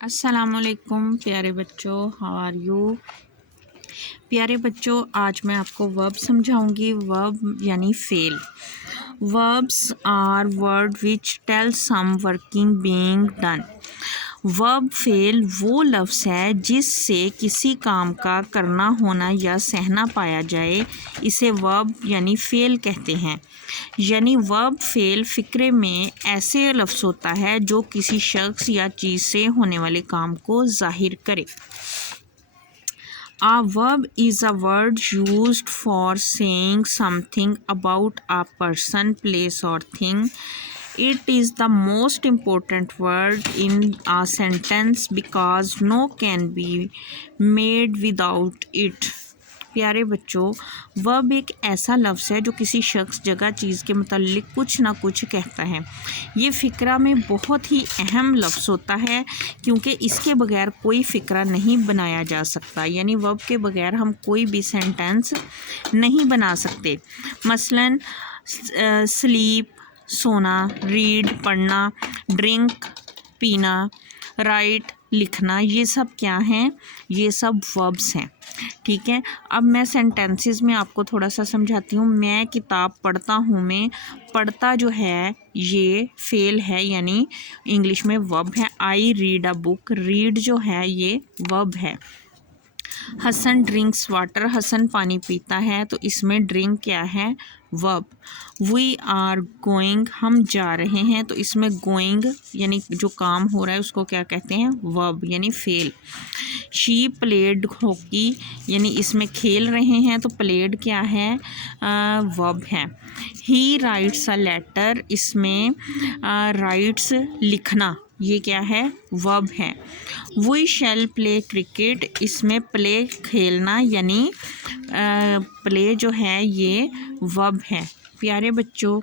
अस्सलामुअलैकुम प्यारे बच्चों, हाउ आर यू। प्यारे बच्चों, आज मैं आपको वर्ब समझाऊंगी। वर्ब यानी फेल। Verbs are word which tell some working being done. Verb फेल वो लफ्ज़ है जिससे किसी काम का करना होना या सहना पाया जाए, इसे वर्ब यानी फेल कहते हैं। यानी वर्ब फेल फ़िक्रे में ऐसे लफ्ज़ होता है जो किसी शख्स या चीज़ से होने वाले काम को ज़ाहिर करे। A verb is a word used for saying something about a person, place or thing. It is the most important word in a sentence because no can be made without it. प्यारे बच्चों, verb एक ऐसा लफ्ज़ है जो किसी शख्स, जगह, चीज़ के मुताल्लिक कुछ ना कुछ कहता है। ये फ़िक्रा में बहुत ही अहम लफ्ज़ होता है क्योंकि इसके बगैर कोई फ़िक्रा नहीं बनाया जा सकता। यानी वर्ब के बगैर हम कोई भी सेंटेंस नहीं बना सकते। मसलन स्लीप सोना, रीड पढ़ना, ड्रिंक पीना, राइट लिखना, ये सब क्या हैं? ये सब वर्ब्स हैं। ठीक है, अब मैं सेंटेंसेस में आपको थोड़ा सा समझाती हूँ। मैं किताब पढ़ता हूँ में पढ़ता जो है ये फेल है, यानी इंग्लिश में वर्ब है। I read a book, read जो है ये वर्ब है। हसन ड्रिंक्स वाटर, हसन पानी पीता है, तो इसमें ड्रिंक क्या है? वर्ब। वी आर गोइंग, हम जा रहे हैं, तो इसमें गोइंग यानी जो काम हो रहा है उसको क्या कहते हैं? वर्ब यानी फेल। शी प्लेड हॉकी, यानी इसमें खेल रहे हैं, तो प्लेड क्या है? वर्ब है। ही राइट्स अ लेटर, इसमें राइट्स लिखना, ये क्या है? वर्ब है। वी शैल प्ले क्रिकेट, इसमें प्ले खेलना यानी प्ले जो है ये वर्ब है। प्यारे बच्चों,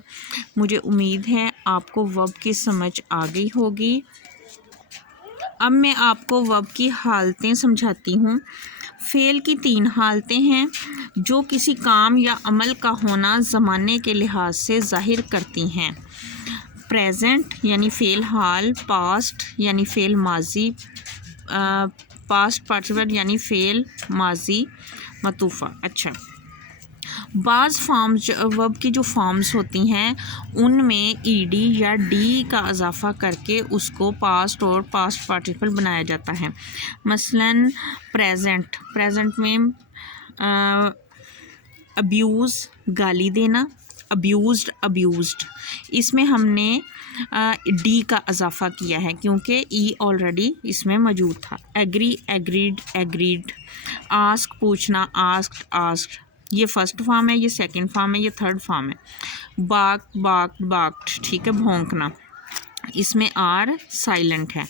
मुझे उम्मीद है आपको वर्ब की समझ आ गई होगी। अब मैं आपको वर्ब की हालतें समझाती हूँ। फ़ेल की 3 हालतें हैं जो किसी काम या अमल का होना ज़माने के लिहाज से ज़ाहिर करती हैं। प्रेजेंट यानी फ़ेल हाल, पास्ट यानी फ़ेल माजी, पास्ट पार्टिसिपल यानी फ़ेल माजी मतूफ़ा। अच्छा, बाज़ फॉर्म्स वर्ब की जो फॉर्म्स होती हैं उनमें ईडी या डी का इजाफ़ा करके उसको पास्ट और पास्ट पार्टिसिपल बनाया जाता है। मसलन प्रेजेंट में अब्यूज़ गाली देना, अब्यूज़ड, इसमें हमने डी का इजाफ़ा किया है क्योंकि ई ऑलरेडी इसमें मौजूद था। एग्रीड, आस्क पूछना, आस्क्ड, ये फर्स्ट फॉर्म है, ये सेकंड फॉर्म है, ये थर्ड फॉर्म है। बाक्ड, ठीक है, भौंकना, इसमें आर साइलेंट है।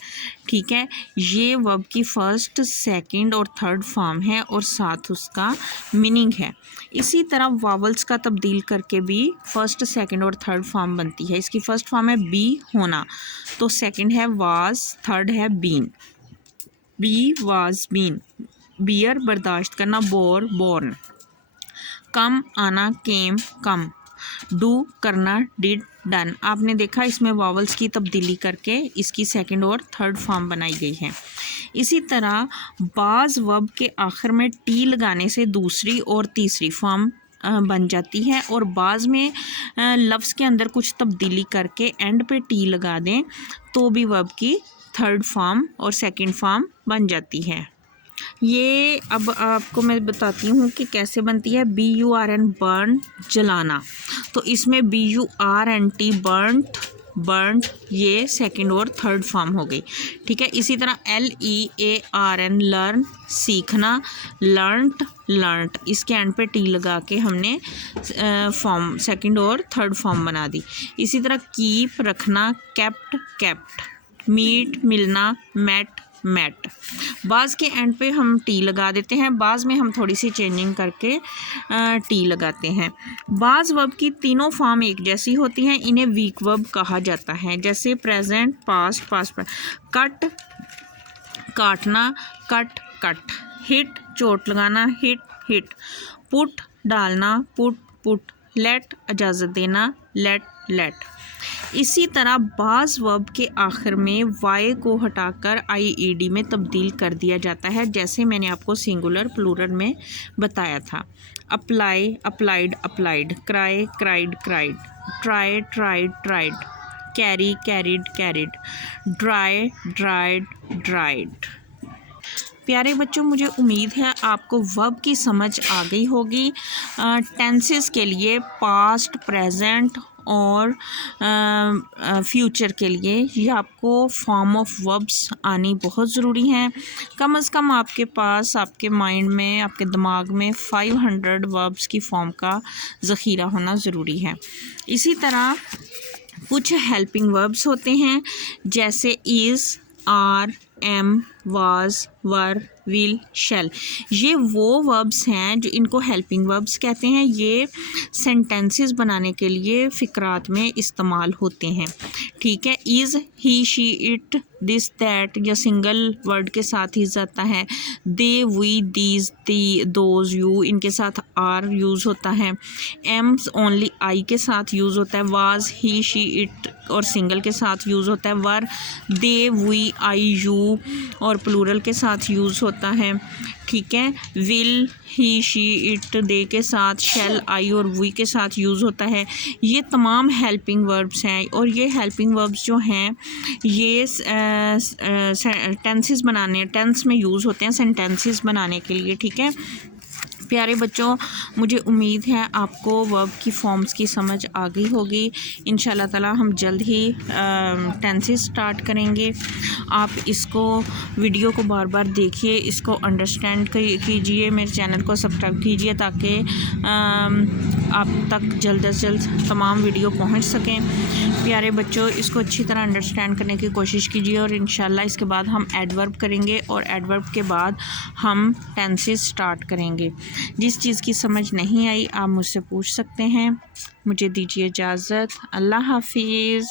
ठीक है, ये वर्ब की फर्स्ट, सेकंड और थर्ड फॉर्म है और साथ उसका मीनिंग है। इसी तरह वावल्स का तब्दील करके भी फर्स्ट, सेकंड और थर्ड फॉर्म बनती है। इसकी फर्स्ट फॉर्म है बी होना, तो सेकंड है वाज, थर्ड है been. Be was been, bear बर्दाश्त करना, बोर बोर्न, कम आना, केम कम, डू करना, डिड डन। आपने देखा इसमें वावल्स की तब्दीली करके इसकी सेकंड और थर्ड फॉर्म बनाई गई है। इसी तरह बाज़ वर्ब के आखिर में टी लगाने से दूसरी और तीसरी फॉर्म बन जाती है, और बाज़ में लफ्ज़ के अंदर कुछ तब्दीली करके एंड पे टी लगा दें तो भी वर्ब की थर्ड फॉर्म और सेकंड फॉर्म बन जाती है। ये अब आपको मैं बताती हूँ कि कैसे बनती है। BURN बर्न, जलाना, तो इसमें BURNT बर्न्ट, ये सेकंड और थर्ड फॉर्म हो गई। ठीक है, इसी तरह LEARN लर्न, सीखना, लर्नट, इसके एंड पे टी लगा के हमने फॉर्म सेकंड और थर्ड फॉर्म बना दी। इसी तरह कीप रखना, केप्ट, मीट मिलना, मेट। बाज़ के एंड पे हम टी लगा देते हैं, बाज़ में हम थोड़ी सी चेंजिंग करके टी लगाते हैं। बाज़ वर्ब की तीनों फॉर्म एक जैसी होती हैं, इन्हें वीक वर्ब कहा जाता है। जैसे प्रेजेंट, पास्ट, कट काटना, कट, हिट चोट लगाना, हिट, पुट डालना, पुट, लेट इजाज़त देना, लेट। इसी तरह बाज़ वर्ब के आखिर में वाई को हटाकर IED में तब्दील कर दिया जाता है, जैसे मैंने आपको सिंगुलर प्लूरल में बताया था। Apply, applied, applied, cry, cried, cried, try, tried, tried, carry, carried, carried, dry, dried, dried. प्यारे बच्चों, मुझे उम्मीद है आपको वर्ब की समझ आ गई होगी। टेंसेस के लिए पास्ट, प्रेजेंट और फ्यूचर के लिए ये आपको फॉर्म ऑफ वर्ब्स आनी बहुत ज़रूरी हैं। कम से कम आपके पास, आपके माइंड में, आपके दिमाग में 500 वर्ब्स की फॉर्म का ज़ख़ीरा होना ज़रूरी है। इसी तरह कुछ हेल्पिंग वर्ब्स होते हैं, जैसे is, are, am, was, were, will, shall. ये वो वर्ब्स हैं जो इनको हेल्पिंग वर्ब्स कहते हैं। ये सेंटेंसेस बनाने के लिए फ़िक्रात में इस्तेमाल होते हैं। ठीक है, is, he, she, it, this, that या सिंगल वर्ड के साथ इज़ आता है। They, we, these, the, those, you, इनके साथ आर यूज़ होता है। एम्स ओनली आई के साथ यूज़ होता है। वाज, ही, शी, इट और सिंगल के साथ यूज़ होता है। वर, दे, वी, आई, यू और प्लूरल के साथ यूज़ होता है। ठीक है, विल, ही, शी, इट, दे के साथ, शैल, आई और वी के साथ यूज़ होता है। ये तमाम हेल्पिंग वर्ब्स हैं और ये हेल्पिंग वर्ब्स जो हैं ये टेंसेस बनाने, टेंस में यूज़ होते हैं सेंटेंसेस बनाने के लिए। ठीक है प्यारे बच्चों, मुझे उम्मीद है आपको वर्ब की फॉर्म्स की समझ आ गई होगी। इंशाल्लाह ताला हम जल्द ही टेंसेस स्टार्ट करेंगे। आप इसको वीडियो को बार बार देखिए, इसको अंडरस्टैंड कीजिए, मेरे चैनल को सब्सक्राइब कीजिए ताकि आप तक जल्द से जल्द तमाम वीडियो पहुंच सकें। प्यारे बच्चों, इसको अच्छी तरह अंडरस्टैंड करने की कोशिश कीजिए और इंशाल्लाह इसके बाद हम एडवर्ब करेंगे और एडवर्ब के बाद हम टेंसेस स्टार्ट करेंगे। जिस चीज़ की समझ नहीं आई आप मुझसे पूछ सकते हैं। मुझे दीजिए इजाज़त। अल्लाह हाफिज़।